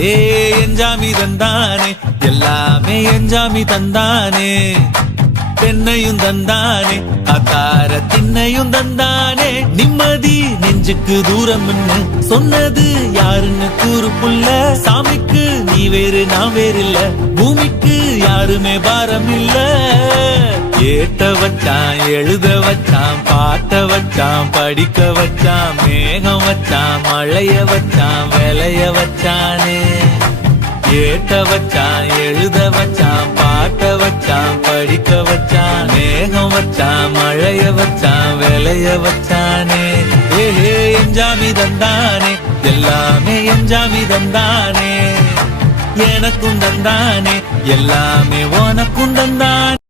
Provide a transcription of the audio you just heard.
ஏ எஞ்சாமி தந்தானே எல்லாமே எஞ்சாமி தந்தானே தென்னையும் தந்தானே அத்தார திண்ணையும் தந்தானே நிம்மதி நெஞ்சுக்கு தூரம் சொன்னது யாருன்னு கூறு புள்ள சாமிக்கு நீ வேறு நான் வேறு இல்ல பூமிக்கு யாருமே பாரம் இல்ல ஏட்ட வச்சான் எழுத வச்சான் பாட்ட வச்சான் படிக்க வச்சான் மேகம் வச்சான் மழைய வச்சான் விளைய வச்சானே ஏட்ட வச்சான் எழுத வச்சான் பாட்ட வச்சான் படிக்க வச்சான் மேகம் வச்சான் மழைய வச்சான் விளைய வச்சானே ஏஹே எஞ்சாமி தந்தானே எல்லாமே எஞ்சாமி தந்தானே எனக்கும் தந்தானே எல்லாமே உனக்கும் தந்தானே